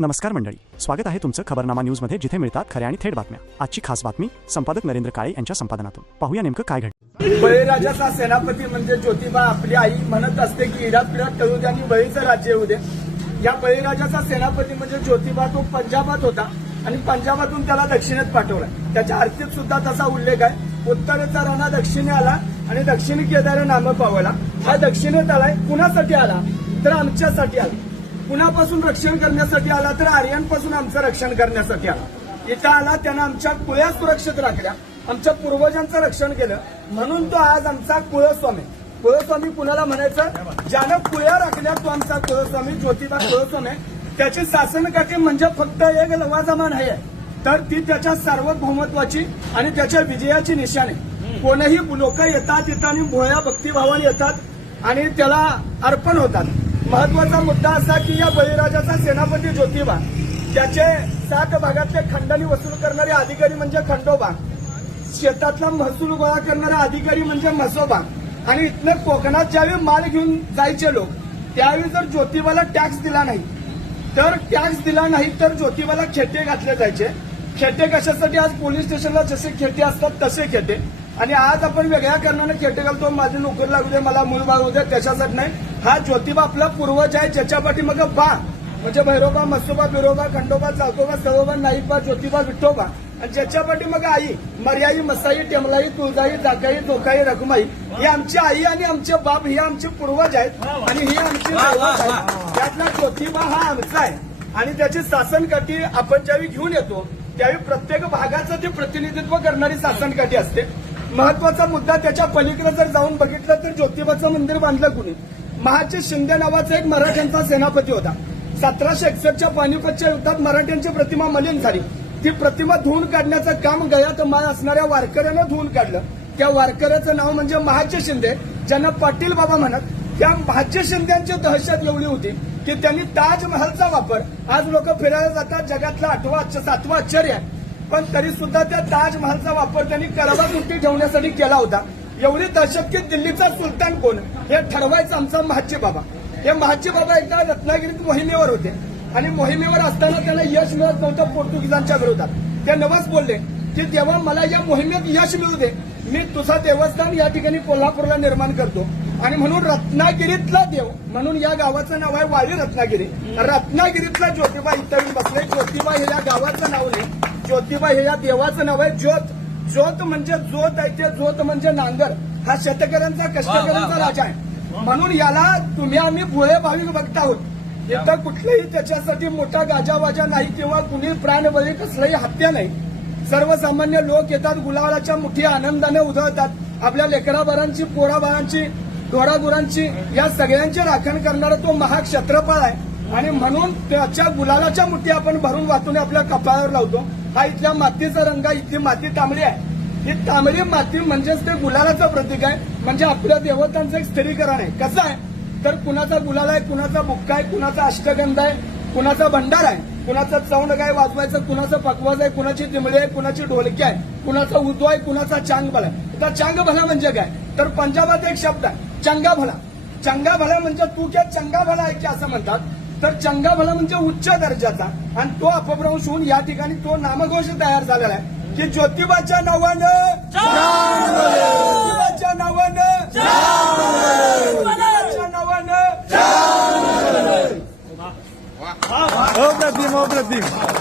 नमस्कार मंडळी. स्वागत आहे तुमचं खबरनामा न्यूजमध्ये जिथे मिळतात खऱ्या आणि थेट बातम्या. आजची खास बातमी संपादक नरेंद्र काळे यांच्या संपादनातून. पाहूया नेमकं काय घडलं. बळीराजाचा सेनापती म्हणजे ज्योतिबा आपली आई म्हणत असते की इराक पिरात करू द्या आणि बळीचं राज्य येऊ दे. या बळीराजाचा सेनापती म्हणजे ज्योतिबा तो पंजाबात होता आणि पंजाबातून त्याला दक्षिणेत पाठवला. त्याच्या आरतीत सुद्धा तसा उल्लेख आहे. उत्तरेचा राणा दक्षिणे आला आणि दक्षिणी केदार नाम पावला. हा दक्षिणेत आलाय. कुणासाठी आला? तर आमच्यासाठी आला. कुणापासून रक्षण करण्यासाठी आला तर आर्यांपासून आमचं रक्षण करण्यासाठी आला. इथं आला त्यानं आमच्या कुळ्या सुरक्षित राखल्या. आमच्या पूर्वजांचं रक्षण केलं. म्हणून तो आज आमचा कुळस्वामी. कुळस्वामी कुणाला म्हणायचं? ज्यानं कुळ्या राखल्या तो आमचा कुळस्वामी ज्योतिबा कुळस्वामी. आहे. त्याची शासनकाठी म्हणजे फक्त एक लवाजमा नाही आहे. तर ती त्याच्या सार्वभौमत्वाची आणि त्याच्या विजयाची निशाणी. कोणीही लोक येतात येतात आणि भोळ्या भक्तिभावाने येतात आणि त्याला अर्पण होतात. महत्त्वाचा मुद्दा असा की या बळीराजाचा सेनापती ज्योतिबा त्याचे सात भागातले खंडणी वसूल करणारे अधिकारी म्हणजे खंडोबा. शेतातला महसूल गोळा करणारा अधिकारी म्हणजे म्हसोबा. आणि इथनं कोकणात ज्यावेळी माल घेऊन जायचे लोक त्यावेळी जर ज्योतिबाला टॅक्स दिला नाही तर टॅक्स दिला नाही तर ज्योतिबाला खेटे घातले जायचे. खेटे कशासाठी? आज पोलीस स्टेशनला जसे खेटे असतात तसे खेटे. आणि आज आपण वेगळ्या कारणाने खेटे घालतो. माझी नोकरी लागू दे मला मूल बाळू दे त्याच्यासाठी नाही. हा ज्योतिबा आपला पूर्वज आहे ज्याच्या पाठी मग बा. म्हणजे भैरोबा मसोबा बिरोबा खंडोबा चाकोबा सरोबा नाईकबा ज्योतिबा विठोबा. आणि ज्याच्या पाठी मग आई मर्याई मसाई टेमलाई तुळजाई जाकाई दोकाई रखमाई ही आमची आई आणि आमचे बाप हे आमचे पूर्वज आहेत आणि ही आमची त्यातला ज्योतिबा हा आमचा आहे. आणि त्याची शासनकाठी आपण ज्यावेळी घेऊन येतो त्यावेळी प्रत्येक भागाचं ते प्रतिनिधित्व करणारी शासनकाठी असते. महत्त्वाचा मुद्दा त्याच्या पलीकडे जर जाऊन बघितलं तर ज्योतिबाचं मंदिर बांधलं कुणी? महाचे शिंदे नावाचा एक मराठ्यांचा सेनापती होता. सतराशे एकसष्टच्या पानिपतच्या युद्धात मराठ्यांची प्रतिमा मलिन झाली. ती प्रतिमा धुवून काढण्याचं काम गयात माय असणाऱ्या वारकऱ्यानं धुवून काढलं. त्या वारकऱ्याचं नाव म्हणजे महाचे शिंदे. ज्यांना पाटील बाबा म्हणत त्या महाचे शिंद्यांची दहशत एवढी होती की त्यांनी ताजमहलचा वापर. आज लोक फिरायला जातात जगातला आठवा आश्च- सातवा आश्चर्य आहे. पण तरी सुद्धा त्या ताजमहलचा वापर त्यांनी कराबाकुंटी ठेवण्यासाठी केला होता. एवढी दहशत की दिल्लीचा सुलतान कोण? हे ठरवायचं आमचा महाची बाबा. हे महाची बाबा एकदा रत्नागिरीत मोहिमेवर होते. आणि मोहिमेवर असताना त्यांना यश मिळत नव्हतं पोर्तुगीजांच्या विरोधात. ते नवस बोलले की तेव्हा मला या मोहिमेत यश मिळू दे. मी तुझा देवस्थान या ठिकाणी कोल्हापूरला निर्माण करतो. आणि म्हणून रत्नागिरीतला देव म्हणून या गावाचं नाव आहे वाळी रत्नागिरी. रत्नागिरीतला ज्योतिबा इथं बसले. ज्योतिबा हे या गावाचं नाव नाही. ज्योतिबा हे या देवाचं नाव आहे ज्योत. ज्योत म्हणजे ज्योत आहे ते. ज्योत म्हणजे नांगर. हा शेतकऱ्यांचा कष्टकऱ्यांचा राजा आहे. म्हणून याला तुम्ही आम्ही भोळे भाविक बघत आहोत इथं कुठलेही त्याच्यासाठी मोठा गाजावाजा नाही किंवा कुणी प्राणबळी कसलाही हत्या नाही. सर्वसामान्य लोक येतात गुलाबाच्या मुठी आनंदाने उधळतात. आपल्या लेकराबारांची पोराबारांची ढोरागुरांची या सगळ्यांची राखण करणारा तो महाक्षत्रपाळ आहे. आणि म्हणून त्याच्या गुलालाच्या मुठी आपण भरून वाचून आपल्या कपाळावर लावतो. हा इथल्या मातीचा रंग आहे, इथली माती तांबडी आहे. ही तांबडी माती म्हणजेच ते गुलालाचं प्रतीक आहे. म्हणजे आपल्या देवतांचं एक स्थिरीकरण आहे. कसं आहे? तर कुणाचा गुलाल आहे कुणाचा बुक्का आहे कुणाचा अष्टगंध आहे कुणाचा भंडार आहे कुणाचा चौंड काय वाजवायचं कुणाचं पकवाज आहे कुणाची दिमडी आहे कुणाची ढोलकी आहे कुणाचा उदो आहे कुणाचा चांग भला आहे. तर चांग भला म्हणजे काय? तर पंजाबात एक शब्द आहे चंगा भला चंगा भला म्हणजे तू क्या चंगा भला आहे की असं म्हणतात. तर चंगा भला म्हणजे उच्च दर्जाचा आणि तो अपभ्रंश होऊन या ठिकाणी तो नामघोष तयार झालेला आहे. की ज्योतिबाच्या नावानं ज्योतिबाच्या नावानं ज्योतिबाच्या नावानं प्रतिम प्रतिम